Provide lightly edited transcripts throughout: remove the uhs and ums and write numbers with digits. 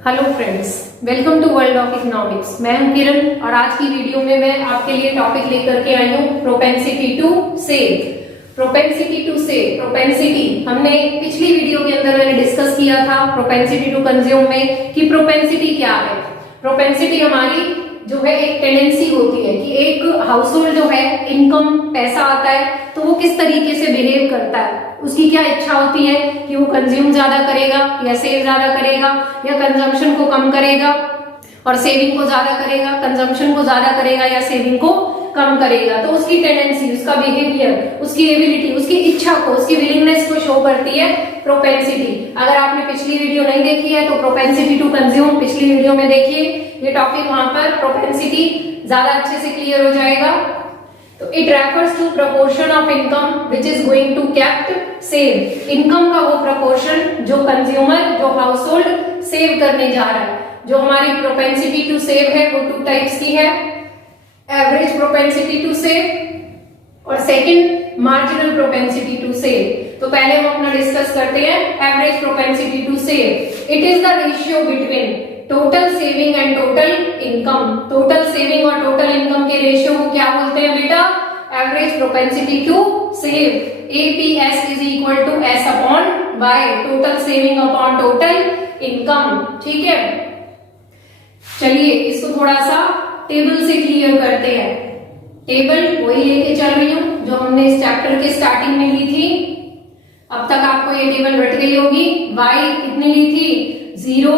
Hello friends, welcome to world of economics. मैं हूं किरण और आज की वीडियो में मैं आपके लिए टॉपिक लेकर के आई हूं propensity to save. Propensity to save, propensity हमने पिछली वीडियो के अंदर मैंने डिस्कस किया था प्रोपेंसिटी टू कंज्यूम में कि प्रोपेंसिटी क्या है। प्रोपेंसिटी हमारी जो है एक टेंडेंसी होती है कि एक हाउस होल्ड जो है इनकम पैसा आता है तो वो किस तरीके से बिहेव करता है, उसकी क्या इच्छा होती है कि वो कंज्यूम ज्यादा करेगा या सेव ज्यादा करेगा या कंजम्पशन को कम करेगा और सेविंग को ज्यादा करेगा, कंजम्पशन को ज्यादा करेगा या सेविंग को कम करेगा। तो उसकी टेंडेंसी, उसका बिहेवियर, उसकी एबिलिटी, उसकी इच्छा को, उसकी विलिंगनेस को शो करती है प्रोपेंसिटी। अगर आपने पिछली वीडियो नहीं देखी है तो प्रोपेंसिटी टू कंज्यूम पिछली वीडियो में देखिए, ये टॉपिक वहां पर प्रोपेंसिटी ज्यादा अच्छे से क्लियर हो जाएगा। तो it refers to proportion of income which is going to kept save. Income का वो प्रोपोर्शन जो कंज्यूमर, जो हाउस होल्ड सेव करने जा रहा है। जो हमारी प्रोपेंसिटी टू सेव है वो टू टाइप्स की है, एवरेज प्रोपेंसिटी टू सेव और second marginal propensity to save. तो पहले हम अपना डिस्कस करते हैं average propensity to save. It is the ratio between total saving and total income. Total saving और टोटल इनकम के रेशियो को क्या बोलते हैं बेटा? Average propensity to save. APS is equal to S upon Y, total saving upon total income. ठीक है, चलिए इसको थोड़ा सा टेबल से क्लियर करते हैं। टेबल वही लेके चल रही हूं जो हमने इस चैप्टर के स्टार्टिंग में ली थी। अब तक आपको ये टेबल रट गई होगी। Y कितनी ली थी? 0,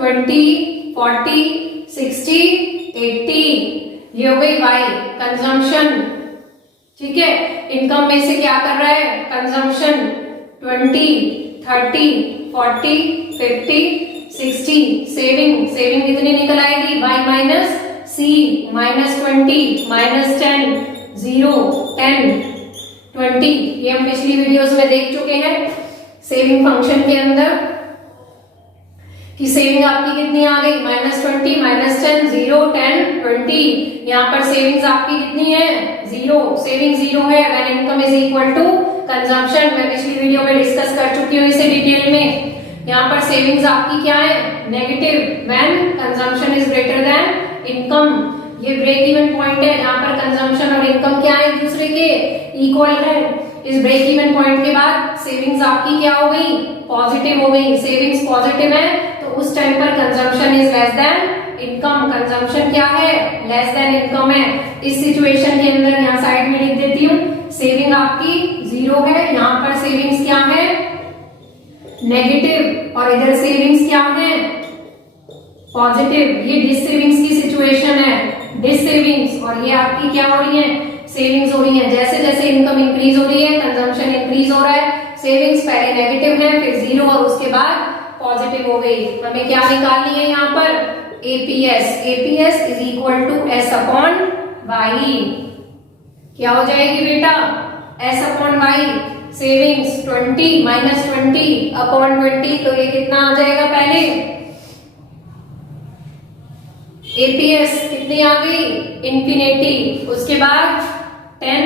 20, 40, 60, 80। ये हो गई Y कंजम्पशन। ठीक है, इनकम में से क्या कर रहा है? कंजम्पशन। 20, 30, 40, 50, 60। सेविंग, सेविंग कितनी निकल आएगी? Y minus C, minus 20, minus 10, 0, 10, 20। ये हम पिछली वीडियोस में देख चुके हैं सेविंग फंक्शन के अंदर कि सेविंग आपकी कितनी आ गई? Minus 20, minus 10, 0, 10, 20। यहाँ पर सेविंग्स आपकी कितनी है? 0। सेविंग 0 है when income is equal to consumption. मैं पिछली वीडियो में डिस्कस कर चुकी हूँ इसे डिटेल में। यहाँ पर सेविंग्स आपकी क्या है? Negative when consumption is greater than income. ये ब्रेक इवन पॉइंट है जहाँ पर कंजम्पशन और इनकम क्या है? एक दूसरे के इक्वल है। इस ब्रेक इवन पॉइंट के बाद सेविंग्स आपकी क्या हो गई? पॉजिटिव हो गई। सेविंग्स पॉजिटिव है तो उस टाइम पर consumption is less than income. Consumption क्या है? लेस देन इनकम है। इस सिचुएशन के अंदर यहाँ साइड में लिख देती हूँ, सेविंग आपकी 0 है, यहाँ पर सेविंग्स क्या है? नेगेटिव, और इधर सेविंग्स क्या है? पॉजिटिव। ये डिससेविंग्स की सिचुएशन है, डिससेविंग्स, और ये आपकी क्या हो रही है? सेविंग्स हो रही है। जैसे जैसे इनकम इंक्रीज हो रही है कंजम्पशन इंक्रीज हो रहा है। सेविंग्स पहले नेगेटिव है, फिर 0 और उसके बाद पॉजिटिव हो गई। हमें क्या निकालनी है यहाँ पर? APS। APS is equal to S upon Y। क्या हो जाएगी बेटा? S upon Y। Savings 20 minus 20 upon 20, तो ये कितना आ जाएगा? पहले APS कितनी आ गई? इंफिनिटी। उसके बाद 10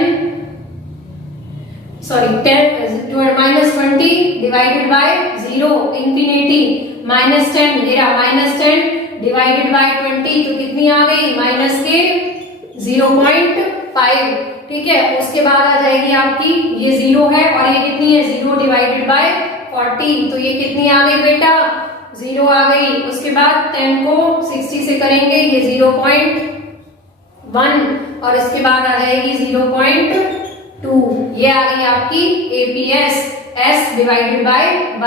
minus 20 divided by 0 infinity, minus 10, ये रहा माइनस 10 डिवाइडेड बाय 20, तो कितनी आ गई? माइनस के 0.5। ठीक है, उसके बाद आ जाएगी आपकी, ये 0 है और ये कितनी है? 0 डिवाइडेड बाय 40, तो ये कितनी आ गई बेटा? 0 आ गई। उसके बाद 10 को 60 से करेंगे, ये 0.1 और इसके बाद आ जाएगी 0.2। ये आ गई आपकी APS। S divided by Y,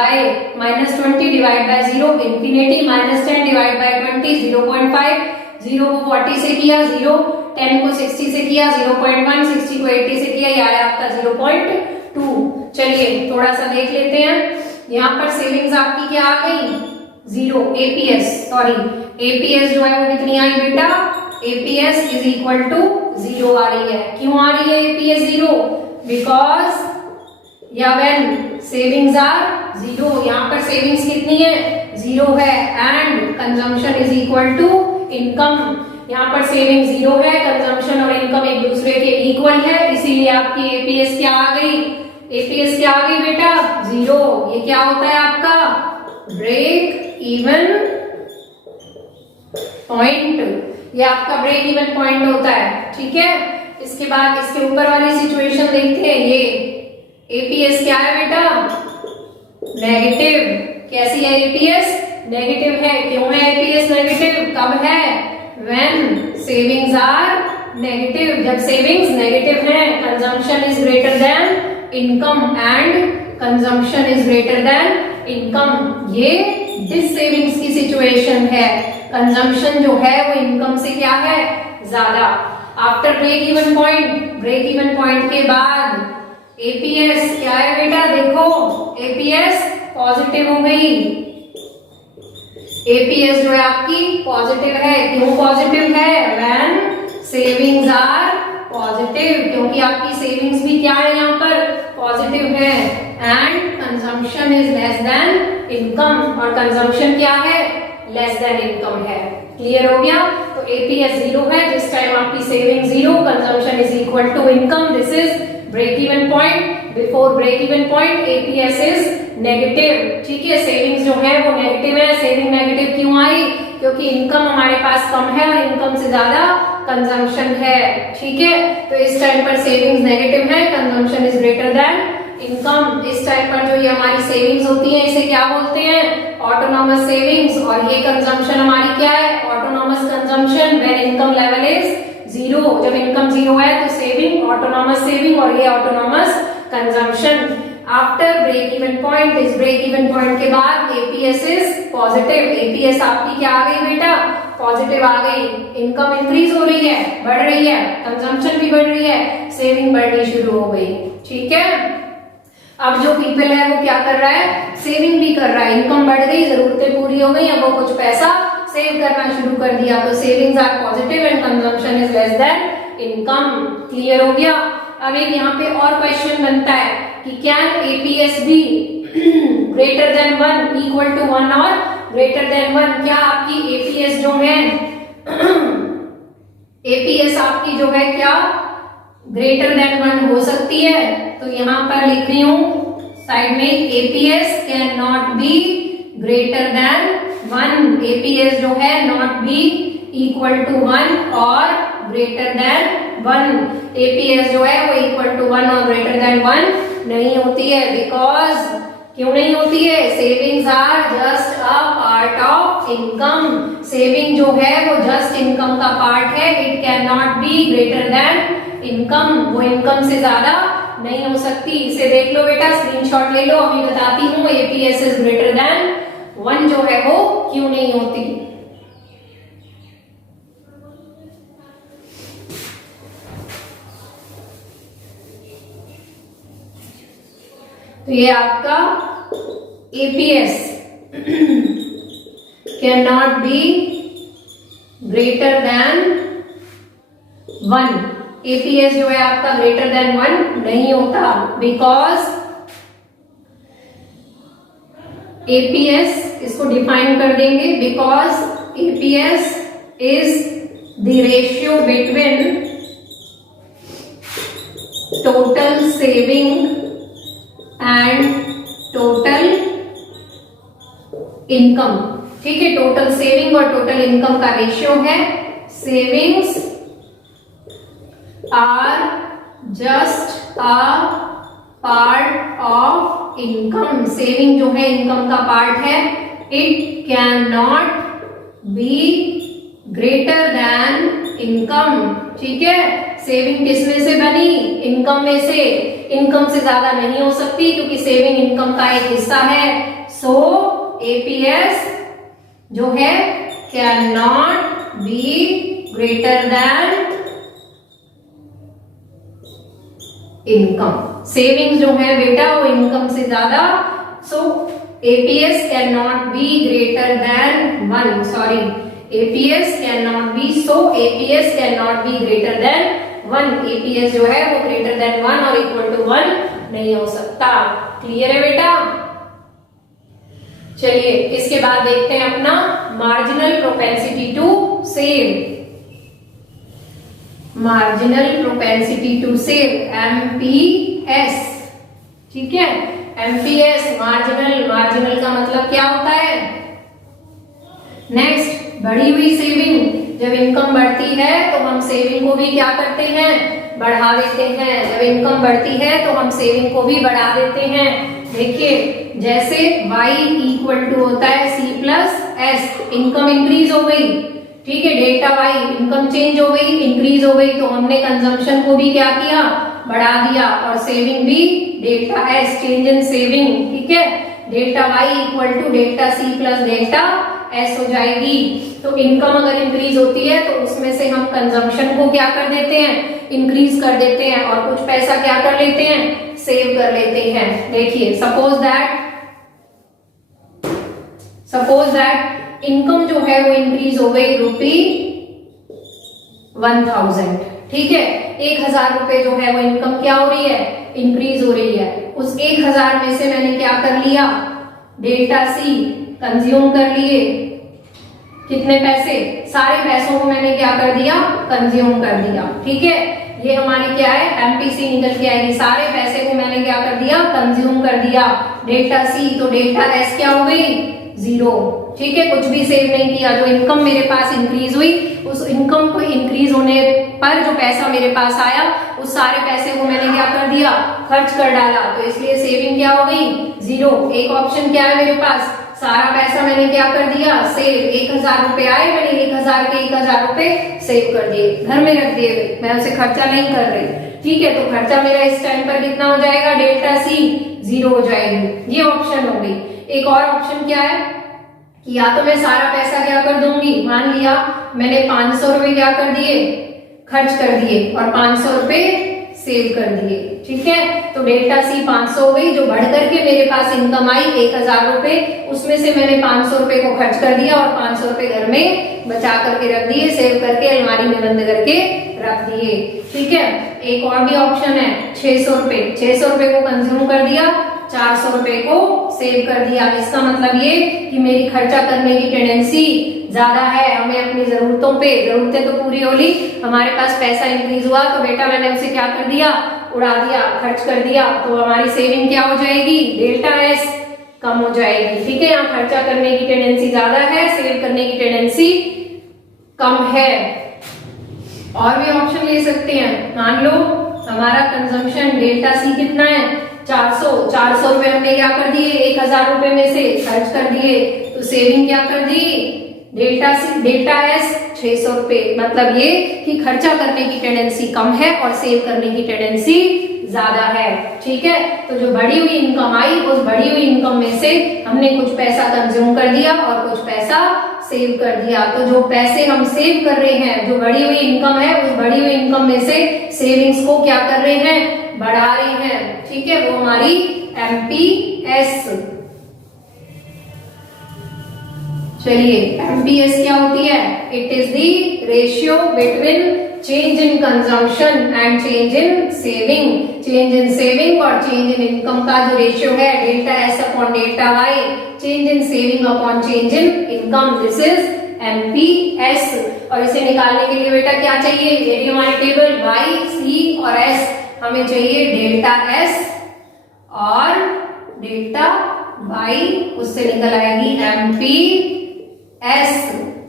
minus 20 divide by 0 infinity, minus 10 divide by 20 0.5। 0 को 40 से किया 0, 10 को 60 से किया 0.1, 60 को 80 से किया, ये आया आपका 0.2। चलिए थोड़ा सा देख लेते हैं। यहाँ पर सेविंग्स आपकी क्या आ गई? 0। APS जो है वो कितनी आई बेटा? APS इज इक्वल टू 0 आ रही है। क्यों आ रही है APS 0? बिकॉज या व्हेन सेविंग्स आर 0, यहाँ पर सेविंग्स कितनी है? 0 है and consumption is equal to income. यहाँ पर सेविंग 0 है, कंजम्पशन और इनकम एक दूसरे के इक्वल है, इसीलिए आपकी APS क्या आ गई? APS क्या आ गई बेटा? 0। ये क्या होता है आपका? ब्रेक इवन पॉइंट, ये आपका ब्रेक इवन पॉइंट होता है, ठीक है। इसके बाद इसके ऊपर वाली सिचुएशन देखते हैं, ये एपीएस क्या है बेटा, नेगेटिव। कैसी है एपीएस, नेगेटिव है। क्यों है एपीएस नेगेटिव, कब है, व्हेन सेविंग्स आर नेगेटिव, जब सेविंग्स नेगेटिव है, consumption is greater than income and consumption is greater than income. ये डिस सेविंग्स की सिचुएशन है, कंजम्पशन जो है वो इनकम से क्या है, ज्यादा। After break even point, break even point के बाद एपीएस क्या है बेटा, देखो एपीएस पॉजिटिव हो गई। एपीएस जो है आपकी पॉजिटिव है। क्यों पॉजिटिव है, व्हेन सेविंग्स आर पॉजिटिव, क्योंकि आपकी सेविंग्स भी क्या है यहाँ पर, पॉजिटिव है। And consumption is less than income, और कंजम्पशन क्या है, लेस देन इनकम है। क्लियर हो गया। तो एपीएस 0 है जिस टाइम आपकी saving 0, consumption is equal to income. This is break even point. Before break even point APS is negative, ठीक है। सेविंग्स जो है वो नेगेटिव है। सेविंग नेगेटिव क्यों आई, क्योंकि इनकम हमारे पास कम है और इनकम से ज्यादा कंजम्पशन है, ठीक है। तो इस टाइम पर सेविंग्स नेगेटिव है, consumption is greater than income. इस टाइम पर जो ये हमारी सेविंग्स होती है इसे क्या बोलते हैं, ऑटोनॉमस सेविंग्स। और ये कंजम्पशन हमारी क्या है, autonomous consumption when income level is 0। जब इनकम 0 है तो सेविंग ऑटोनॉमस सेविंग, और ये autonomous consumption. After break even point, इस ब्रेक इवन पॉइंट के बाद एपीएस इज पॉजिटिव। एपीएस आपकी क्या आ गई बेटा, पॉजिटिव आ गई। इनकम इंक्रीज हो रही है, बढ़ रही है, कंजम्पशन भी बढ़ रही है, सेविंग बढ़नी शुरू हो गई, ठीक है। अब जो पीपल है वो क्या कर रहा है, सेविंग भी कर रहा है। इनकम बढ़ गई, जरूरतें पूरी हो गई, अब वो कुछ पैसा सेव करना शुरू कर दिया। तो savings are positive and consumption is less than income. Clear हो गया। अब एक यहाँ पे और क्वेश्चन बनता है कि can APS be greater than 1, equal to 1 और ग्रेटर देन 1। क्या आपकी एपीएस जो है एपीएस आपकी जो है क्या ग्रेटर देन 1 हो सकती है। तो यहां पर लिख रही हूं साइड में, APS can not be greater than 1। APS जो है नॉट बी इक्वल टू 1 और ग्रेटर देन 1। एपीएस जो है वो इक्वल टू 1 और ग्रेटर देन 1 नहीं होती है। बिकॉज क्यों नहीं होती है, savings are just a part of income. Saving जो है वो जस्ट इनकम का पार्ट है। It can not be greater than income, वो इनकम से ज्यादा नहीं हो सकती। इसे देख लो बेटा, स्क्रीनशॉट ले लो, अभी बताती हूँ एपीएस इज ग्रेटर देन 1 जो है वो क्यों नहीं होती। तो ये आपका APS can not be greater than 1। APS जो है आपका ग्रेटर देन 1 नहीं होता। बिकॉज एपीएस, इसको डिफाइन कर देंगे, because APS is the ratio between total saving and total income, ठीक है। टोटल सेविंग और टोटल इनकम का रेशियो है। Savings are just a part of income. Saving जो है इनकम का पार्ट है। It can not be greater than income, ठीक है। सेविंग किस में से बनी, इनकम में से। इनकम से ज्यादा नहीं हो सकती क्योंकि सेविंग इनकम का एक हिस्सा है। सो एपीएस जो है can not be greater than income. Savings जो है बेटा वो इनकम से ज्यादा। So APS can not be greater than 1, sorry, APS can not be, so APS can not be greater than 1। APS जो है वो ग्रेटर देन 1 और इक्वल टू 1 नहीं हो सकता। क्लियर है बेटा। चलिए इसके बाद देखते हैं अपना marginal propensity to save. Marginal propensity to save, MPS, ठीक है। एमपीएस मार्जिनल, मार्जिनल का मतलब क्या होता है। नेक्स्ट बढ़ी हुई सेविंग। जब इनकम बढ़ती है तो हम सेविंग को भी क्या करते हैं, बढ़ा देते हैं। जब इनकम बढ़ती है तो हम सेविंग को भी बढ़ा देते हैं। देखिए जैसे y इक्वल टू होता है c plus S, income increase हो गई, ठीक है, डेल्टा y इनकम चेंज हो गई, इंक्रीज हो गई, तो हमने कंजम्पशन को भी क्या किया, बढ़ा दिया, और सेविंग भी delta S, change in saving, ठीक है, delta y equal to delta c plus delta S हो जाएगी। तो इनकम अगर इंक्रीज होती है तो उसमें से हम कंजम्पशन को क्या कर देते हैं, इंक्रीज कर देते हैं, और कुछ पैसा क्या कर लेते हैं, सेव कर लेते हैं। देखिए सपोज दैट इनकम जो है वो इंक्रीज हो गई ₹1000, ठीक है, 1000 रुपए जो है वो इनकम क्या हो रही है, इंक्रीज हो रही है। उस 1000 में से मैंने क्या कर लिया, डेल्टा सी कंज्यूम कर लिए, कितने पैसे, सारे पैसों को मैंने क्या कर दिया, कंज्यूम कर दिया, ठीक है, ये हमारी क्या है, एमपीसी निकल के आएगी, सारे पैसे को मैंने क्या कर दिया, कंज्यूम कर दिया। डेल्टा सी, तो डेल्टा एस क्या हो गई, 0, ठीक है, कुछ भी सेव नहीं किया। जो इनकम मेरे पास इंक्रीज हुई, उस इनकम को इंक्रीज होने पर जो पैसा मेरे पास आया, उस सारे पैसे को मैंने क्या कर दिया, खर्च कर डाला, तो इसलिए सेविंग क्या हो गई, 0। एक ऑप्शन क्या है मेरे पास, सारा पैसा मैंने क्या कर दिया, सेव, 1000 रुपए आए, मैंने 1000 के 1000 रुपए सेव कर दिए, घर में रख दिए, मैं उसे खर्चा नहीं कर रही, ठीक है, तो खर्चा मेरा इस टाइम पर कितना हो जाएगा, डेल्टा सी 0 हो जाएगी। ये ऑप्शन हो गई। एक और ऑप्शन क्या है कि या तो मैं सारा पैसा क्या कर दूंगी, मान लिया मैंने 500 रुपए क्या कर दिए, खर्च कर दिए, और 500 रुपए सेव कर दिए, ठीक है, तो डेल्टा सी 500 हो गई, जो बढ़ करके मेरे पास इनकम आई 1000 रुपए, उसमें से मैंने 500 रुपए को खर्च कर दिया और 500 रुपए घर में बचा करके रख दिए, सेव करके अलमारी में बंद करके रख दिए, ठीक है। एक और भी ऑप्शन है, 600 रुपए को कंज्यूम कर दिया, 400 रुपए को सेव कर दिया। इसका मतलब ये कि मेरी खर्चा करने की टेंडेंसी ज्यादा है, हमें अपनी जरूरतें तो पूरी हो ली, हमारे पास पैसा इंक्रीज हुआ तो बेटा मैंने उसे क्या कर दिया, उड़ा दिया, खर्च कर दिया, तो हमारी सेविंग क्या हो जाएगी, डेल्टा एस कम हो जाएगी, ठीक है। यहाँ खर्चा करने की टेंडेंसी ज्यादा है, सेव करने की टेंडेंसी कम है। और भी ऑप्शन ले सकते हैं, मान लो हमारा कंजम्पशन डेल्टा सी कितना है, 400 रुपए हमने क्या कर दिए, 1000 रुपए में से खर्च कर दिए, तो सेविंग क्या कर दी, डेल्टा एस 600 रुपए। मतलब ये कि खर्चा करने की टेंडेंसी कम है और सेव करने की टेंडेंसी ज्यादा है, ठीक है। तो जो बढ़ी हुई इनकम आई, उस बढ़ी हुई इनकम में से हमने कुछ पैसा कंज्यूम कर दिया और कुछ पैसा सेव कर दिया। तो जो पैसे हम सेव कर रहे हैं, जो बढ़ी हुई इनकम है, उस बढ़ी हुई इनकम में से सेविंग्स को क्या कर रहे हैं, बढ़ा रहे हैं, ठीक है, वो हमारी एमपीएस। चलिए एमपीएस क्या होती है, it is the ratio between change in consumption and change in saving. Change in saving और चेंज इन इनकम का जो रेशियो है, delta S upon delta Y, change in saving upon change in income, this is MPS. और इसे निकालने के लिए बेटा क्या चाहिए, यदि हमारे टेबल वाई, सी और एस, हमें चाहिए डेल्टा एस और डेल्टा वाई, उससे निकल आएगी एमपीएस,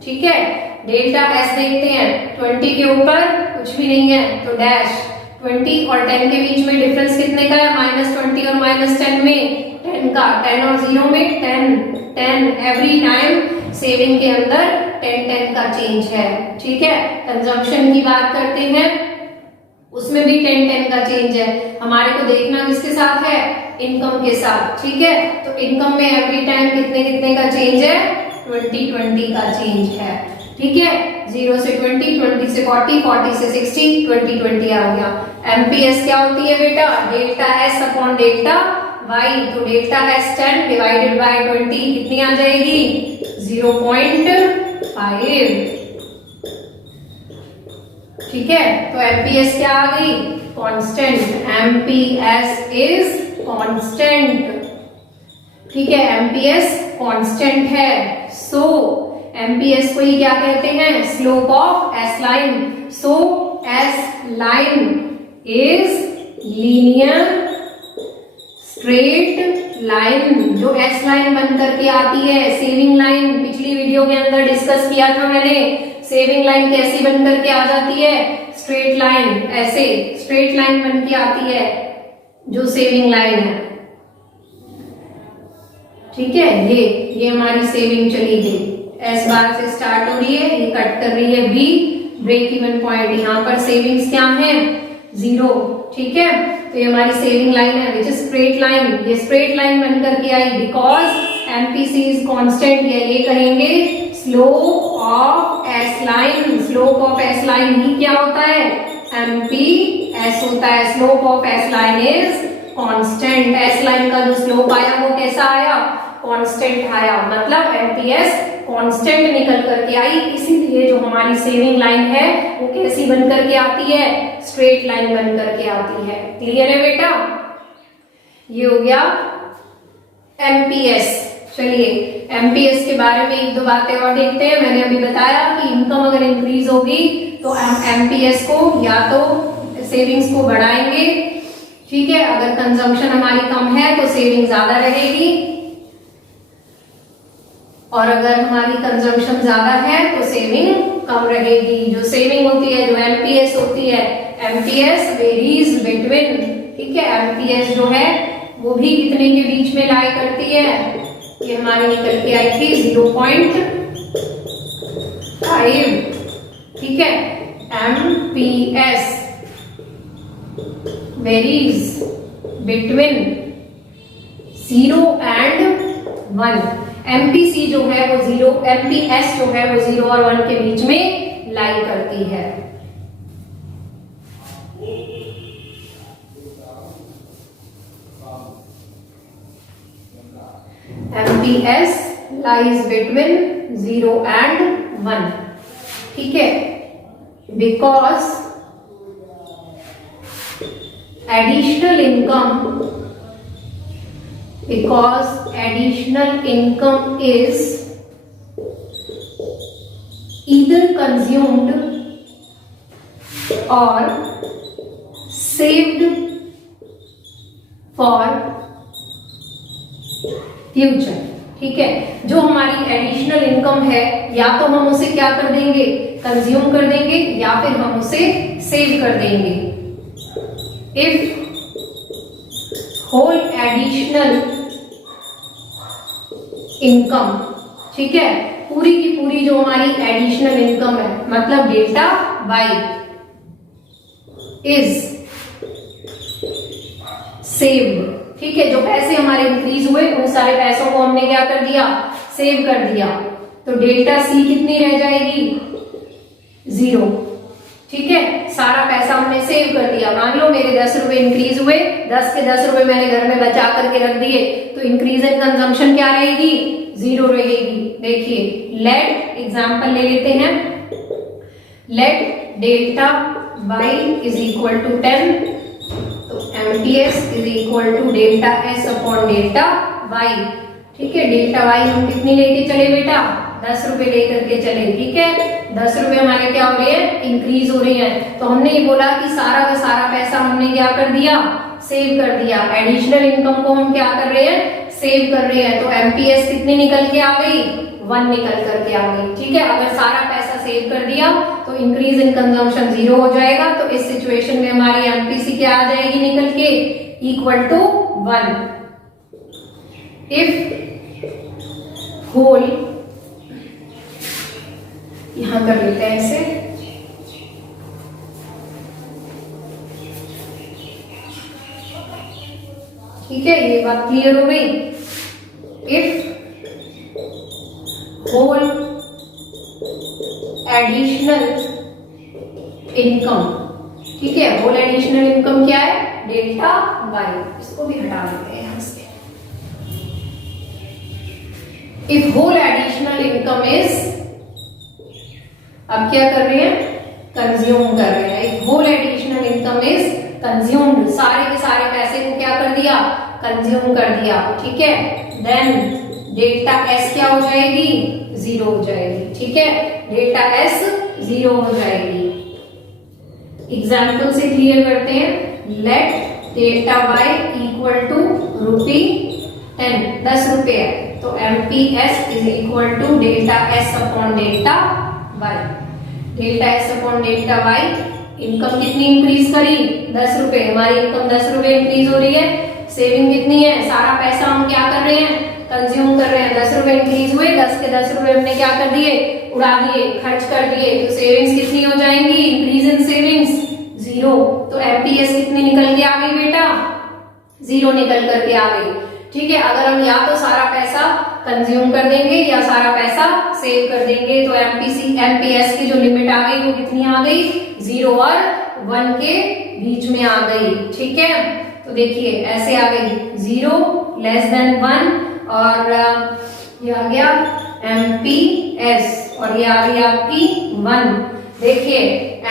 ठीक है। डेल्टा एस देखते हैं, 20 के ऊपर कुछ भी नहीं है तो डैश, 20 और 10 के बीच में डिफरेंस कितने का है, -20 और -10 में 10 का, 10 और 0 में 10 एवरी टाइम सेविंग के अंदर 10 का चेंज है, ठीक है। कंजम्पशन की बात करते हैं, उसमें भी 10 का चेंज है। हमारे को देखना किसके साथ है, इनकम के साथ, ठीक है। तो इनकम में एवरी टाइम कितने का चेंज है, 20 का चेंज है, ठीक है। 0 से 20, 20 से 40, 40 से 60, 20 आ गया। एमपीएस क्या होती है बेटा, delta S upon delta Y, तो डेल्टा एस 10 डिवाइडेड बाय 20 कितनी आ जाएगी, 0.5, ठीक है। तो एमपीएस क्या आ गई, कांस्टेंट, एमपीएस इज कांस्टेंट, ठीक है, एमपीएस कांस्टेंट है। सो एमपीएस को ही क्या कहते हैं, slope of S line. So S line is linear straight line जो एस लाइन बन करके आती है, सेविंग लाइन, पिछली वीडियो के अंदर डिस्कस किया था मैंने, सेविंग लाइन कैसी बन करके आ जाती है, स्ट्रेट लाइन, ऐसे स्ट्रेट लाइन बन के आती है जो सेविंग लाइन है। ठीक है, ये हमारी सेविंग चली गई, एस बार से स्टार्ट हो रही है, ये कट कर रही है बी, ब्रेक इवन पॉइंट, यहाँ पर सेविंग्स क्या है, 0। ठीक है, तो ये हमारी सेविंग लाइन है विच इज स्ट्रेट लाइन, ये स्ट्रेट लाइन बन करके आई बिकॉज एमपीसी इज कांस्टेंट, ये कहेंगे slope of S line, slope of S line ही क्या होता है, एमपी एस होता है, slope of S line is constant, S line का जो स्लोप आया वो कैसा आया, कांस्टेंट आया, मतलब एमपीएस कांस्टेंट निकल करके आई, इसीलिए जो हमारी सेविंग लाइन है वो कैसी बन करके आती है, स्ट्रेट लाइन बन करके आती है। क्लियर है बेटा, ये हो गया एमपीएस। चलिए एमपीएस के बारे में एक दो बातें और देखते हैं। मैंने अभी बताया कि इनकम अगर इंक्रीज होगी तो एमपीएस को या तो सेविंग्स को बढ़ाएंगे, ठीक है, अगर कंजम्पशन हमारी कम है तो सेविंग ज्यादा रहेगी, और अगर हमारी कंजम्पशन ज्यादा है तो सेविंग कम रहेगी। जो सेविंग होती है, जो एमपीएस होती है, एमपीएस वेरीज बिटवीन, ठीक है, एमपीएस जो है वो भी कितने के बीच में लाई करती है, ये हमारी निकल के आई थी 0.5, ठीक है, MPS varies between 0 and 1, MPC जो है वो 0, एमपीएस जो है वो 0 और 1 के बीच में लाई करती है। एमपीएस लाइज बिटवीन 0 and 1, ठीक है, because additional income is either consumed or saved for future, ठीक है, जो हमारी एडिशनल इनकम है या तो हम उसे क्या कर देंगे, कंज्यूम कर देंगे, या फिर हम उसे सेव कर देंगे। इफ होल एडिशनल इनकम, ठीक है, पूरी की पूरी जो हमारी एडिशनल इनकम है, मतलब डेल्टा वाई इज सेव्ड, ठीक है, जो पैसे हमारे इंक्रीज हुए उन सारे पैसों को हमने क्या कर दिया, सेव कर दिया, तो डेल्टा सी कितनी रह जाएगी, 0, ठीक है, सारा पैसा हमने सेव कर दिया। मान लो मेरे 10 रुपए इंक्रीज हुए, 10 के 10 रुपए मैंने घर में बचा करके रख दिए, तो इंक्रीज इन कंजम्पशन क्या रहेगी, 0 रहेगी। देखिए लेट एग्जांपल ले लेते हैं, let delta Y is equal to 10, तो MPS is equal to delta S upon delta Y, ठीक है, डेल्टा वाई हम कितनी लेके चले बेटा, 10 रुपए लेकर के चले, ठीक है, 10 रुपए हमारे क्या हो रहे हैं, इंक्रीज हो रहे हैं, तो हमने ये बोला कि सारा का सारा पैसा हमने क्या कर दिया, सेव कर दिया, एडिशनल इनकम को हम क्या कर रहे हैं, सेव कर रहे हैं, तो एमपीएस कितनी निकल के आ गई, 1 निकल करके आ गई, ठीक है। अगर सारा पैसा सेव कर दिया तो इंक्रीज इन कंजम्पशन 0 हो जाएगा, तो इस सिचुएशन में हमारी एमपीसी क्या आ जाएगी निकल के, इक्वल टू 1। इफ होल, यहां कर लेते हैं ऐसे, ठीक है, ये बात क्लियर हो गई। इफ होल एडिशनल इनकम, ठीक है, होल एडिशनल इनकम क्या है, डेल्टा वाई, इसको भी हटा देते हैं यहां से। If whole additional income is, अब क्या कर रहे हैं, कंज्यूम कर रहे हैं, if whole additional income is consumed, सारे के सारे पैसे को क्या कर दिया, कंज्यूम कर दिया, ठीक है, देन डेल्टा एस क्या हो जाएगी, 0 हो जाएगी, ठीक है, डेल्टा एस 0 हो जाएगी। एग्जाम्पल से क्लियर करते हैं, let delta Y equal to an 10 रुपए है, तो MPS is equal to delta S upon delta Y. Delta S upon delta Y, income कितनी इंक्रीज करी? 10 रुपए, हमारी इनकम 10 रुपए इंक्रीज हो रही है। सेविंग कितनी है? सारा पैसा हम क्या कर रहे हैं? कंज्यूम कर रहे हैं। 10 रुपए इंक्रीज हुए, 10 के 10 रुपए हमने क्या कर दिए? उड़ा दिए, खर्च कर दिए। तो सेविंग्स कितनी हो जाएंगी? Increase in savings 0। तो एमपीएस कितनी निकल के आ गई बेटा? 0 निकल करके आ गई। ठीक है, अगर हम या तो सारा पैसा कंज्यूम कर देंगे या सारा पैसा सेव कर देंगे, तो एमपीएस की जो लिमिट आ गई वो कितनी आ गई? 0 और 1 के बीच में आ गई। ठीक है, तो देखिए ऐसे आ गई 0 लेस देन 1 और ये आ गया एमपीएस और ये आ गई आपकी 1। देखिए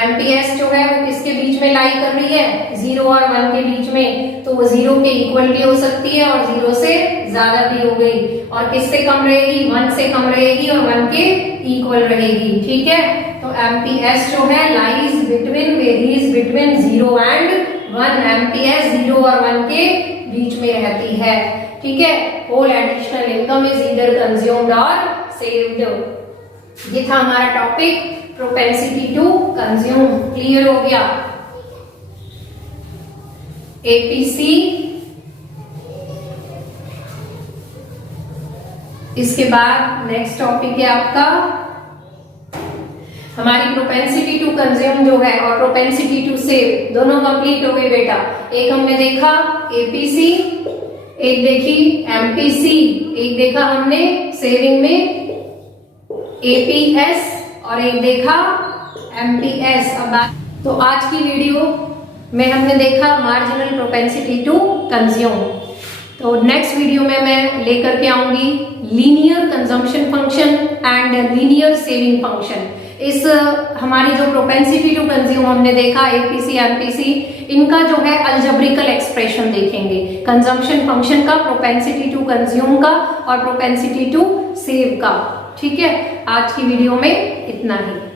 एमपीएस जो है वो किसके बीच में लाई कर रही है? 0 और 1 के बीच में, तो वो 0 के इक्वल भी हो सकती है और 0 से ज्यादा भी हो गई। और किससे कम रहेगी? 1 से कम रहेगी और 1 के इक्वल रहेगी। ठीक है, तो एमपीएस जो है lies between, varies between 0 and 1। MPS 0 और 1 के बीच में रहती है। ठीक है, whole additional income is either consumed और सेव्ड। ये था हमारा topic propensity to consume. Clear हो गया? एपीसी, इसके बाद नेक्स्ट टॉपिक है आपका हमारी प्रोपेंसिटी टू कंज्यूम जो है और प्रोपेंसिटी टू सेव, दोनों कंप्लीट हो गए बेटा। एक हमने देखा एपीसी, एक देखी एमपीसी, एक देखा हमने सेविंग में एपीएस और एक देखा एमपीएस। अब तो आज की वीडियो में हमने देखा मार्जिनल प्रोपेंसिटी टू कंज्यूम। तो नेक्स्ट वीडियो में मैं लेकर के आऊंगी linear consumption function and linear saving function. इस हमारी जो प्रोपेंसिटी टू कंज्यूम हमने देखा एपीसी एमपीसी, इनका जो है अलजेब्रिकल एक्सप्रेशन देखेंगे, कंजम्पशन फंक्शन का, प्रोपेंसिटी टू कंज्यूम का और प्रोपेंसिटी टू सेव का। ठीक है, आज की वीडियो में इतना ही।